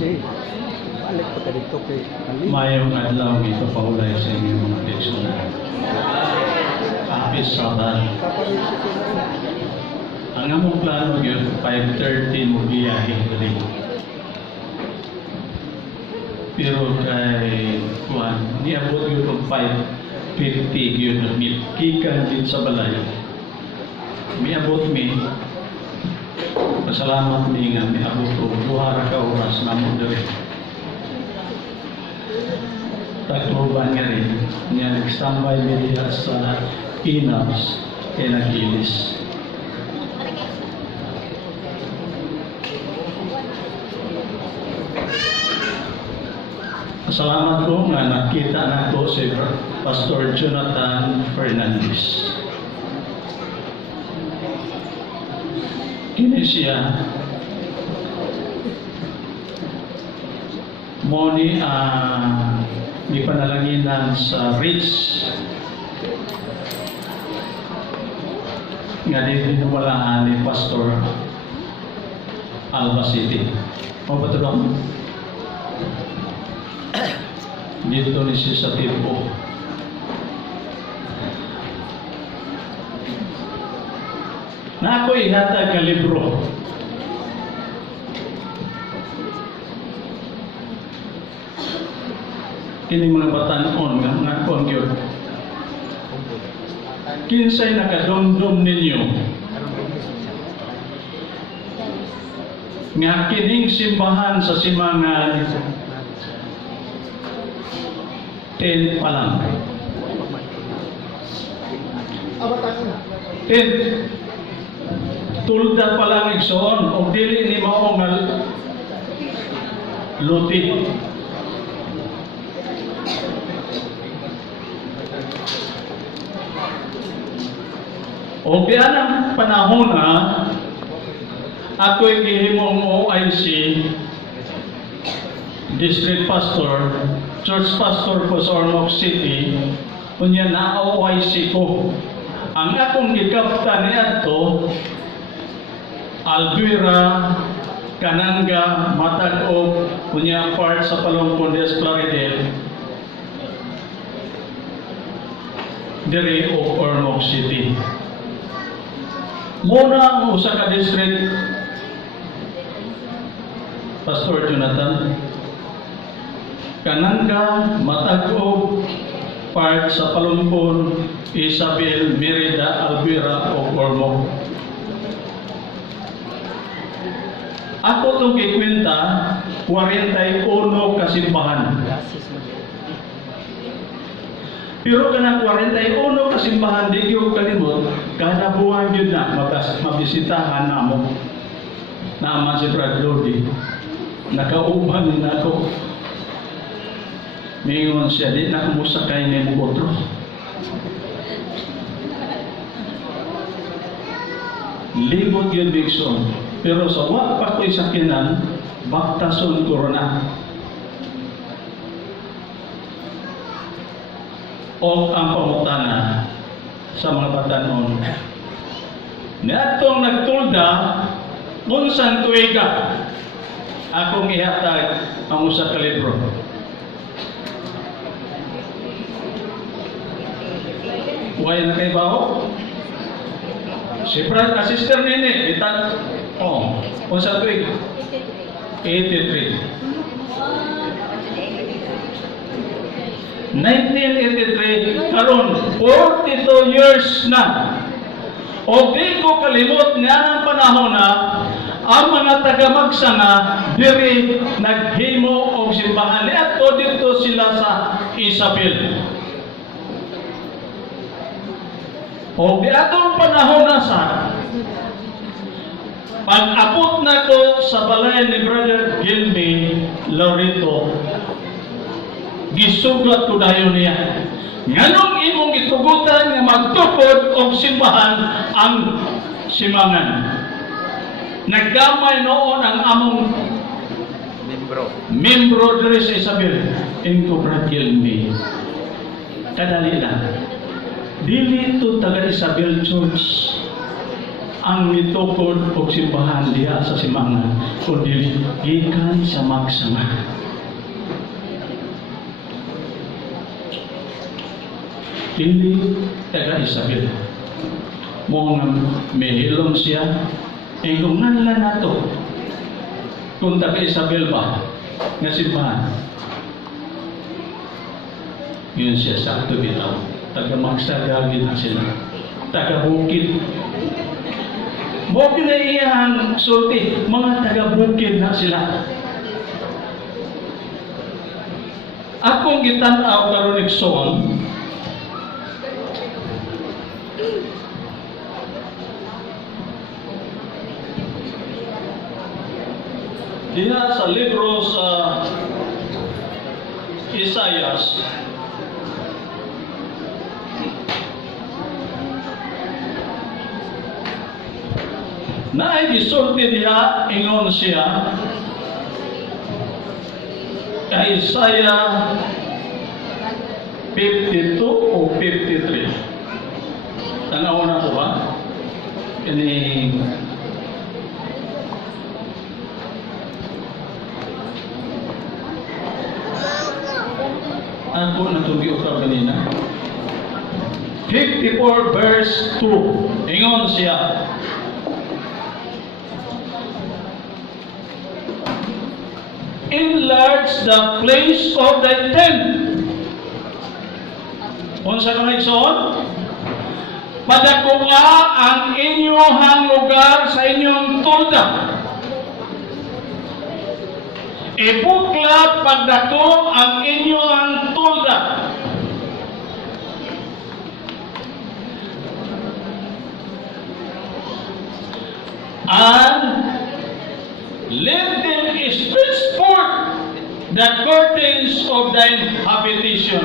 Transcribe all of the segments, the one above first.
Jay, balik pa ka dito kay Ali. Mayong adlaw ito paulay sa inyong mga teksyon. Happy Sabbath. Kaparisyo ko na. Ang among plano yun, 5:30 mo biyahe rin. Pero kay Juan, niabot yun kung 5:50 yun na kikan din sa balay. Miabot mi, pasalamat mi nga miabot ko, buhara ka oras na mo dali. Takloban nga rin, niya nag-standby mi diya sa Pinas, kaya nag-ilis. Salamat ko nga nakita na ko si Pastor Jonathan Fernandez. Kini siya mo ni may panalanginan sa Rich nga din walaan ni Pastor Alba City. O ba ito lang? Dito ni siya sa tipo. Na ako'y hatag ka libro. Kini mga batanon nga nga kung yun. Kinsay nakadumdum ninyo nga kining simbahan sa Simangan 10 pa lang. 10 tulda pa lang igsoon o dili ni mao nga luti. O diyan ang panahon na ako'y gihimong OIC District Pastor, Church Pastor ko sa Ormoc City, kunya na OIC ko. Ang akong gikapta niadto Albuera, Cananga, Matag-og, kunya part sa Palongpon des Plaridel, diri o Ormoc City. Muna ang usa ka district, Pastor Jonathan, Cananga, Matag-og, part sa Palongpon, Isabel, Merida, Albuera o Ormoc. Ako itong kikwenta, 41 kasimbahan. Pero kanang 41 kasimbahan, di ko kalimot, kada buwan yun na, mabisitahan na mo. Naman si Brad Lodi. Nakauban na ako. Ngayon siya, di na kumusakay ng bukotro. Libot yun, Bigson. Pero sa wa pa ko'y sakinan, baktason korona. O ang pamutana sa mga batanon. Niatong nagtulda, unsang tuwiga, akong ihatag ang usa ka libro. Huwag na kayo ba? Si Brad, sister nini, itan, unsa tuig? 83. 1983, karon 42 years na. O di ko kalimot nga ng panahon na ang mga taga-magsanga diri naghimo og simbahan niadto dito sila sa Isabel. O di atong panahon na sa pag-abot na ko sa balay ni Brother Gilby Laurito, gisugat ko dayon niya. Nganong imong itugutan nga magtukod og simbahan ang Simangan. Naggamay noon ang among membro diri sa Isabel, ingko Brother Gilby. Kadali lang. Dili ito taga Isabel Church. ang mitukod og simbahan diha sa Simangan kundi gikan sa magsanga. Hindi taga Isabel. Mo nga mehilom siya, ingungan lang nato kung taga Isabel ba nga simbahan. Yun siya sakto bitaw. Taga magsagagin na sila. Taga bukid. Bukid na iyang sulti. Mga taga bukid na sila. Akong gitanaw karon igsoon, diha sa libro sa Isaias, naay gisulti diha ingon siya kay Isaiah 52 o 53. Tanaw na ko ba? Ini ako natugi ka kanina. 54 verse 2. Ingon siya. Enlarge the place of thy tent. Unsa ka nagsuon? Padakuha ang inyong lugar sa inyong tulda. Ibuklat pagdako ang inyong tulda. And let them stretch forth the curtains of thine habitation.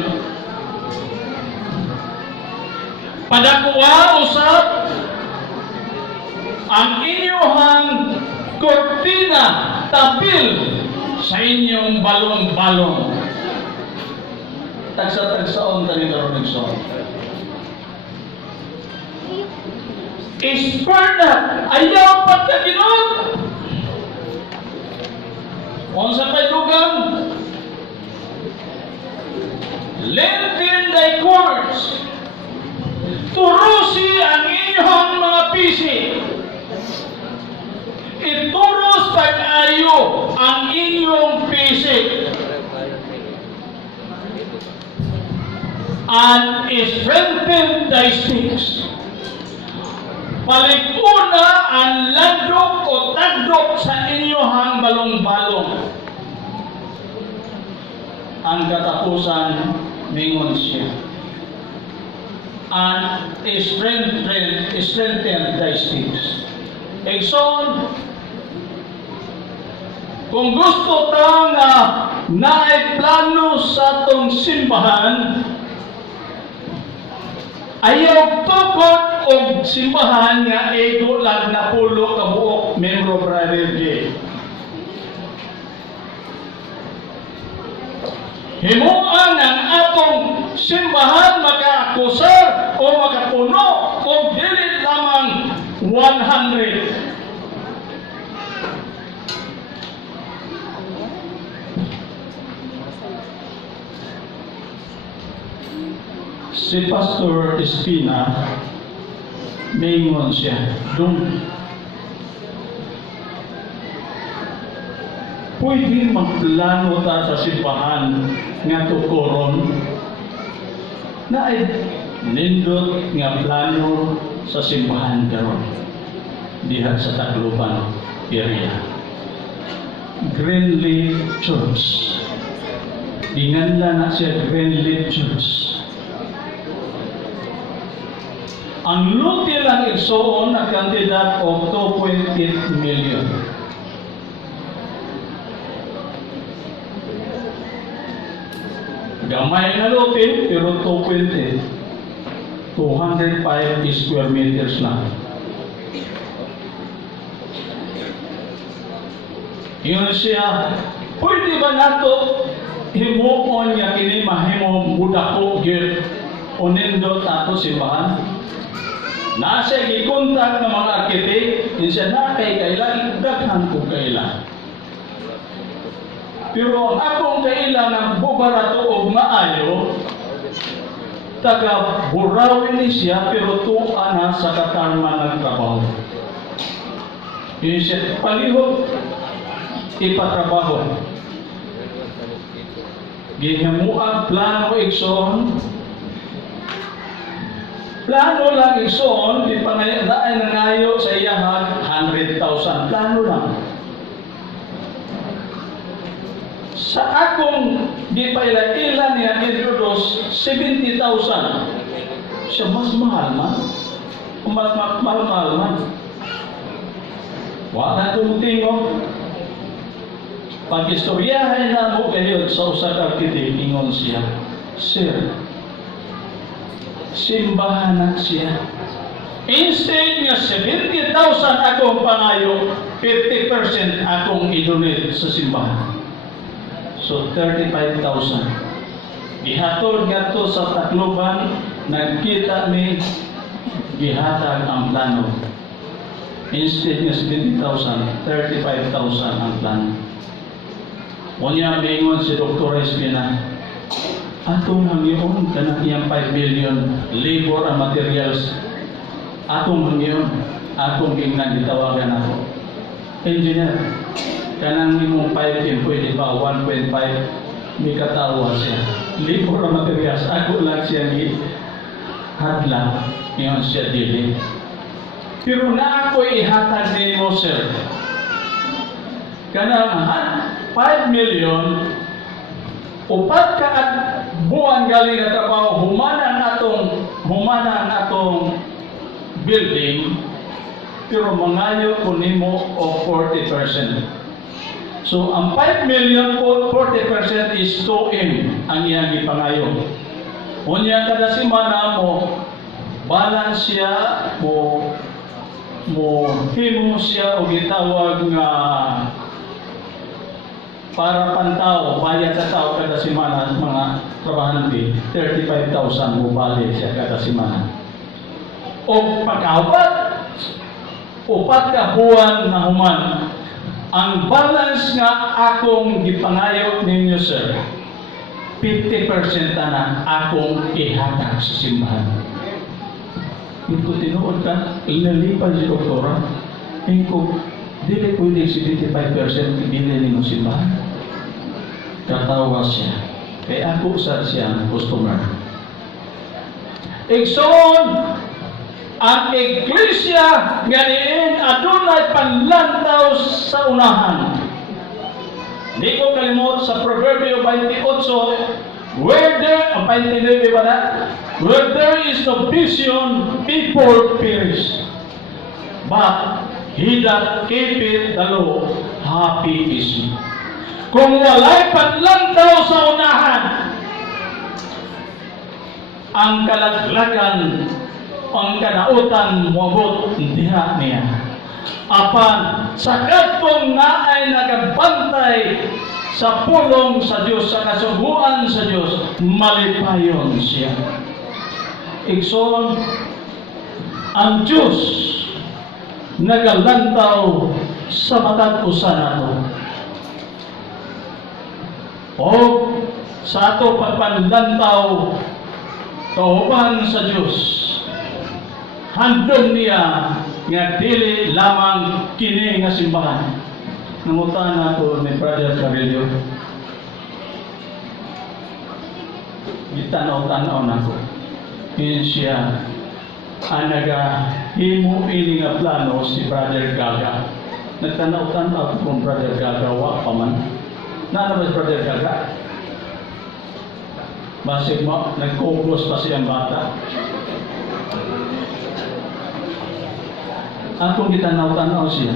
Padakuha usab ang inyong kortina tapil sa inyong balong-balong. Tagsa-tagsaon tani karon nagsuon. Isperna ayaw pagkaginon. Unsa pay dugang? Lengthen thy cords. Turusi ang inyong mga pisi. Ituros pag-ayo ang inyong pisi. And strengthen thy sticks. Palikuna ang landok o tagdok sa inyong balong-balong. Ang katapusan, mingon siya. And strengthen thy sticks. Exxon, kung gusto ta nga naiplano sa tong simbahan, ayaw tukod og simbahan nga ego lang na pulo ka buok membro Brother J. Himuan ang atong simbahan maka-akusar o makapuno o dili lamang 100. Si Pastor Espina, mingon siya, pwede magplano ta sa simbahan nga tukuron na ay nindot nga plano sa simbahan karon diha sa Tacloban area. Greenleaf Church. Dinganla na siya Greenleaf Church. Ang luti lang igsoon na kandidat o 2.8 million. Gamay na luti, pero 2.8. 205 square meters lang. Yun siya, pwede ba nato himuon nga kini mahimong budako gyud o nindot ato simbahan? nasa gikontak ng mga arkitek, din siya na kay kaila, daghan ko kaila. Pero ang akong kaila ng bubarato o maayo, taga burawin ni siya, pero tuwa na sa katarma ng trabaho. Yun siya, palihog, ipatrabaho. Gihamuang plano ikson, plano lang ikson, di pa daan nangayo sa iyahan, 100,000. Plano lang. Sa akong di pa ilan niya introduce 70,000. Siya mas mahal man. Mas mahal man. Wala kong tingog. Pag-istoryahan na mo kayo sa usa ka arkitek, ingon siya, Sir, simbahan na siya. Instead nga 70,000 akong pangayo, 50% akong idonate sa simbahan. So 35,000. Gihatod nga to sa Tacloban, nagkita ni gihatag ang plano. Instead nga 70,000, 35,000 ang plano. Unya mingon si Dr. Espina, atong hangyon kanang iyang 5 million labor and materials. Atong hangyon, atong gingnan gitawagan ako. Engineer, kanang imong 5 pwede ba 1.5 may katawa siya. Labor and materials, ako lang siya ni hadlang, ngayon siya dili. Pero na ako ihatag din mo, sir. Kanang 5 million, upat ka at buwan galing na trabaho, humana natong building, pero mangayo ko nimo o 40%. So, ang 5 million po, 40% is 2M ang iyang ipangayo. Unya kada semana mo, balance siya, mo himo siya o gitawag nga para pantaw, bayad sa tao kada semana mga trabahante, 35,000 mo balik siya kada semana. O pagkaupat, upat ka buwan na human, ang balance nga akong gipangayo ninyo, sir, 50% na akong ihatag sa simbahan. Ito tinuod ka, inalipad si doktora, ko, dili pwede 75% ibili ni mo simbahan. Katawa siya. Kaya ako sa siyang customer. Igsoon, ang iglesia ganiin adunay panlantaw sa unahan. Hindi ko kalimot sa Proverbio 28, where there, 29 ba na? Where there is no vision, people perish. But he that keepeth the law, happy is he. Kung walay panlantaw sa unahan, ang kalaglagan, ang kanautan, muabot diha niya. Apan, sa katong nga ay nagabantay sa pulong sa Diyos, sa kasubuan sa Diyos, malipayon siya. Igsoon, ang Diyos nagalantaw sa matag usa nato. O sa ato pagpanlantaw kauban sa Diyos, handom niya nga dili lamang kini nga simbahan. Nangutan nato ni Brother Carrillo. Gitanaw-tanaw nako. Yun siya ang nagahimo ini nga plano si Brother Gaga. Nagtanaw-tanaw kung Brother Gaga wa pa man. Naman Brother Gaga. Basig mo, nag-focus pa siyang bata. Akong gitanaw-tanaw siya.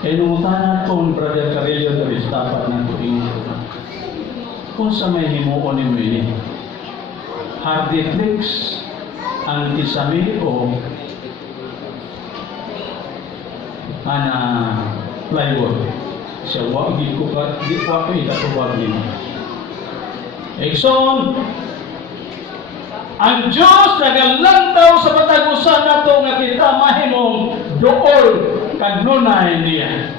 E nungutanan ko ang Brother Carrillo na rin dapat na tuwing kung sa may himuon ni mo ini. Hardiflex ang isami o ana plywood. Siya wag di ko ikatubag nimo. Exxon, Ang Diyos nagalantaw sa patagusan nato nga kita mahimong dool kanunay niya.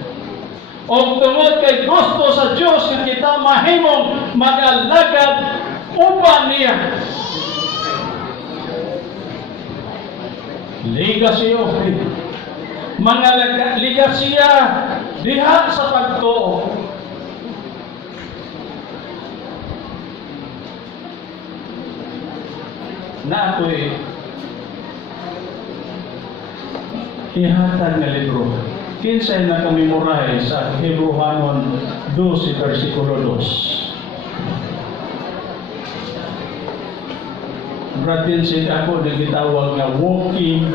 O tungod kay gusto sa Diyos nga kita mahimong mag-alagad uban niya. Legacy of faith. Mga ligasiya diha sa pagtuo. Na ako'y ihatag na libro. Kinsay nakamemorize sa Hebrewanon 12, versikulo 2. Bratin siya ako na gitawag na walking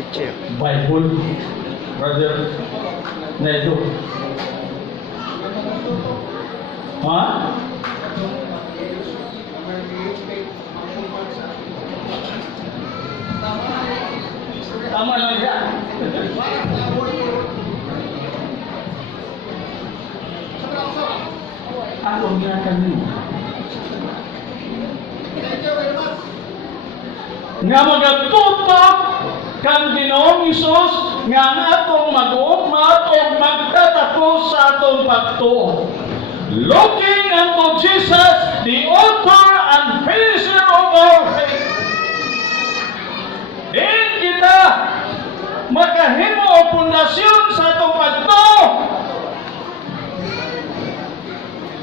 Picture. Bible. Brother Nedo. Ha? Tama lang yan. Ako nga kanina. Nga magatutok kang Ginoong Hesus nga ang atong mag-umat o magtatapos sa atong pagtuo. Looking unto Jesus, the author and finisher of our faith. Din kita makahimo o pundasyon sa atong pagtuo.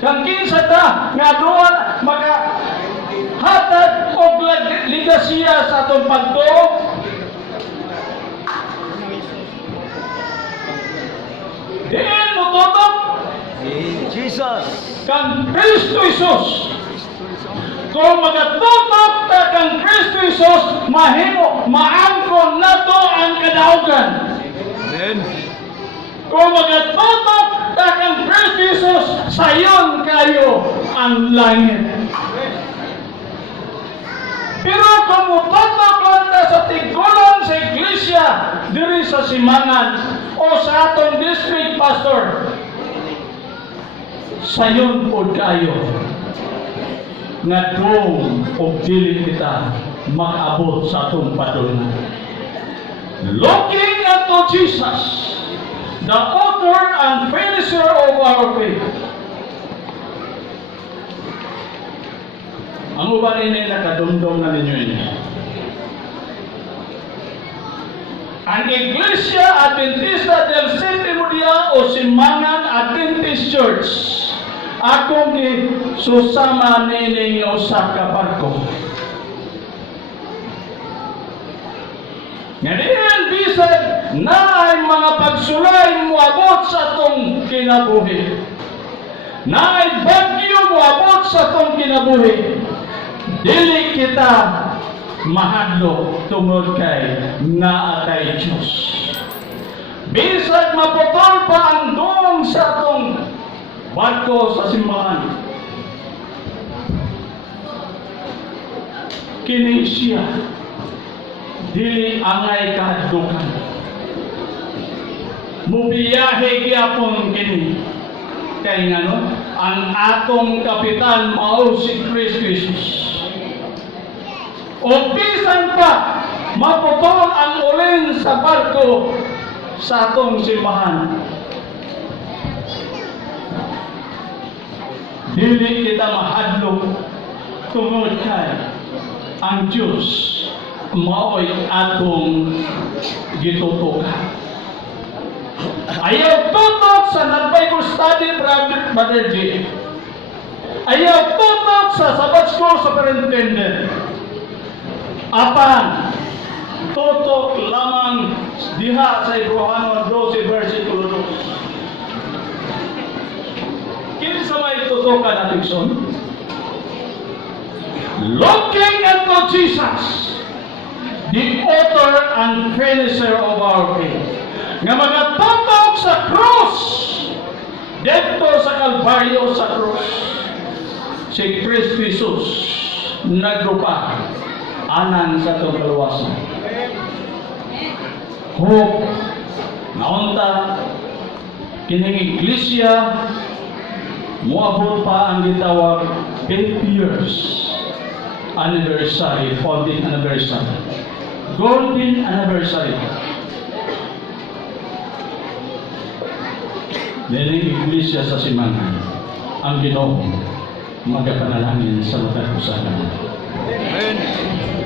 Kang kinsa ta nga doon makahatag og ligasiya sa atong pagtuo. Diin mo tutok Jesus. kang Kristo Hesus. Kung magatutok ta kang Kristo Hesus, mahimo maangkon nato ang kadaugan. Amen. Kung magatutok ta kang Kristo Hesus, sayon kayo ang langit. Pero kung mututok lang ta sa tigulang sa iglesia diri sa Simangan o sa atong district pastor, sayon pod kayo nga dong o dili kita makaabot sa atong padulungan. Looking unto Jesus, the author and finisher of our faith. Ang uban ini nakadumdum na ninyo ini. Ang Iglesia Adventista del Sétimo Día o Simangan Adventist Church, akong gisusama nining usa ka barko. Ngayon, bisag na ay mga pagsulay moabot sa atong kinabuhi. Na ay bagyo moabot sa atong kinabuhi. Dili kita mahadlok tungod kay naa kay Diyos. Bisag maputol pa ang dong sa atong barko sa simbahan. Kini siya dili angay kahadlokan. Mubiyahe gyapon kini kay ngano ang atong kapitan mao si Kristo Jesus. O bisan pa maputol ang uling sa barko sa atong simbahan, dili kita mahadlok tungod kay ang Diyos mao'y atong gitutukan. Ayaw tutok sa non-Bible study, Brother J. Ayaw tutok sa Sabbath School Superintendent. Apan, tutok lamang diha sa Hebrewanon 12, versikulo 2. Kinsa may tutukan natin son? Looking unto Jesus, the author and finisher of our faith. Nga magatutok sa cross, dito sa Kalbaryo sa cross, si Kristo Jesus nagrupa anan sa itong kaluwasan. Hope, naunta, kining iglesia, muabot pa ang gitawag 8 years anniversary, founding anniversary. Golden anniversary. Dahil iglesia sa Simangan, ang Ginoo magapanalangin sa lugar ko sa Amen.